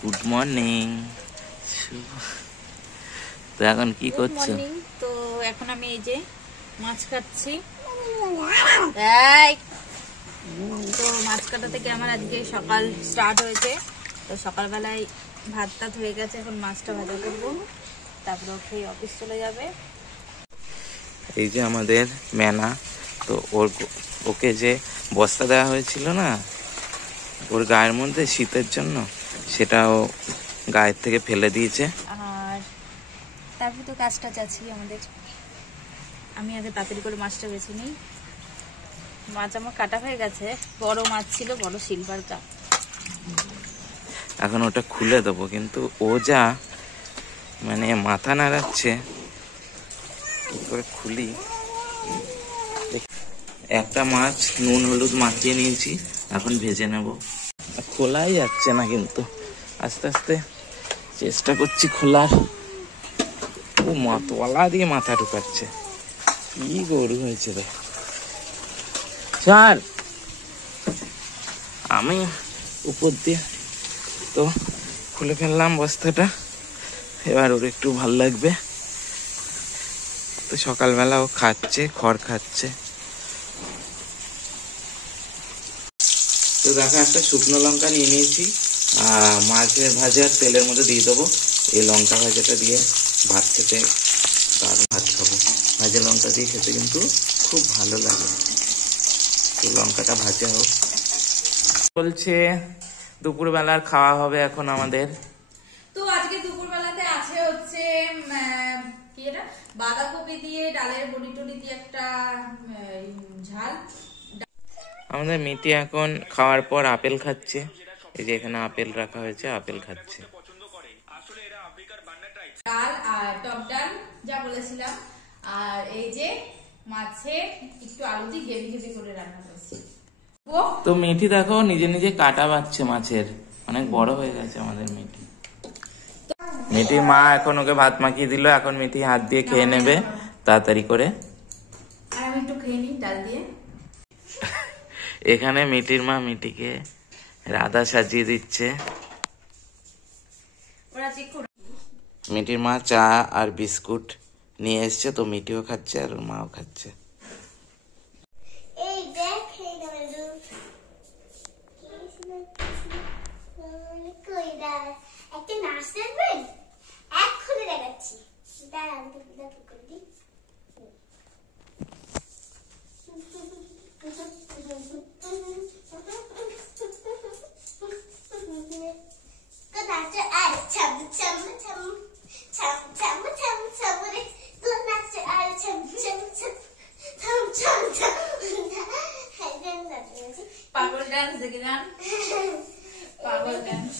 Good morning. তো এখন কি করছো? তো এখন আমি এই যে মাছ কাটছি। তো মাছ কাটা থেকে আমার আজকে সকাল স্টার্ট হয়েছে। তো সকালবেলায় ভাত টাত হয়ে গেছে, এখন মাছটা ভাজা করবো, তারপরে ওকে অফিস চলে যাবে। এই যে আমাদের মেনা, তো ওকে যে বস্তা দেওয়া হয়েছিল না ওর গায়ের মধ্যে শীতের জন্য, সেটাও গায়ের থেকে ফেলে দিয়েছে। আর তারপরে তো কাজটা চাচ্ছি আমাদের। আমি আগে তাড়াতাড়ি করে মাছটা বেছে নিই। মাছ আমার কাটা হয়ে গেছে, বড় মাছ ছিল, বড় সিলভার কাপ। এখন ওটা খুলে দেবো, কিন্তু ও যা মানে মাথা নাড়াচ্ছে, কি করে খুলি। একটা মাছ নুন হলুদ মাখিয়ে নিয়েছি, এখন ভেজে নেব। খোলাই যাচ্ছে না, কিন্তু আস্তে আস্তে চেষ্টা করছি খোলার। ও তলা দিয়ে মাথা ঢুকাচ্ছে, কি গরু হয়েছে রে। ছাড়, আমি উপর দিয়ে তো খুলে ফেললাম বস্তাটা। এবার ওর একটু ভাল লাগবে। তো সকালবেলা ও খাচ্ছে, খড় খাচ্ছে। তো দেখো, একটা শুকনো লঙ্কা নিয়ে নিয়েছি, মাছের ভাজার তেলের মধ্যে দিয়ে দেবো। এই লঙ্কা ভাজাটা দিয়ে ভাত খেতে দারুণ, ভাত খাবো। ভাজা লঙ্কা দিয়ে খেতে কিন্তু খুব ভালো লাগে। তো লঙ্কাটা ভাজা হোক। বলছে দুপুরবেলার খাওয়া হবে এখন আমাদের। তো আজকে দুপুরবেলাতে আছে হচ্ছে কি এটা, বাঁধাকপি দিয়ে ডালের বড়ি টড়ি দিয়ে একটা ঝাল। আমাদের মিটি এখন খাওয়ার পর আপেল খাচ্ছে। এই যে এখানে আপেল রাখা হয়েছে, আপেল খাচ্ছে। ডাল আর টক ডাল যা বলেছিলাম, আর এই যে মাছে একটু আলু দিয়ে গ্রেভি গ্রেভি করে রান্না করেছি। তো মিঠি দেখো নিজে নিজে কাটা বাচ্ছে মাছের, অনেক বড় হয়ে গেছে আমাদের মিঠি। মিঠির মা এখন ওকে ভাত মাখিয়ে দিল, এখন মিঠি হাত দিয়ে খেয়ে নেবে তাড়াতাড়ি করে। আর আমি একটু খেয়ে নিই ডাল দিয়ে। এখানে মিঠির মা মিঠিকে রাধা সাজিয়ে দিচ্ছে। মিঠির মা চা আর বিস্কুট নিয়ে এসছে, তো মিঠিও খাচ্ছে আর ওর মাও খাচ্ছে। পাগল ডান্স দেখে যান, পাগল ডান্স।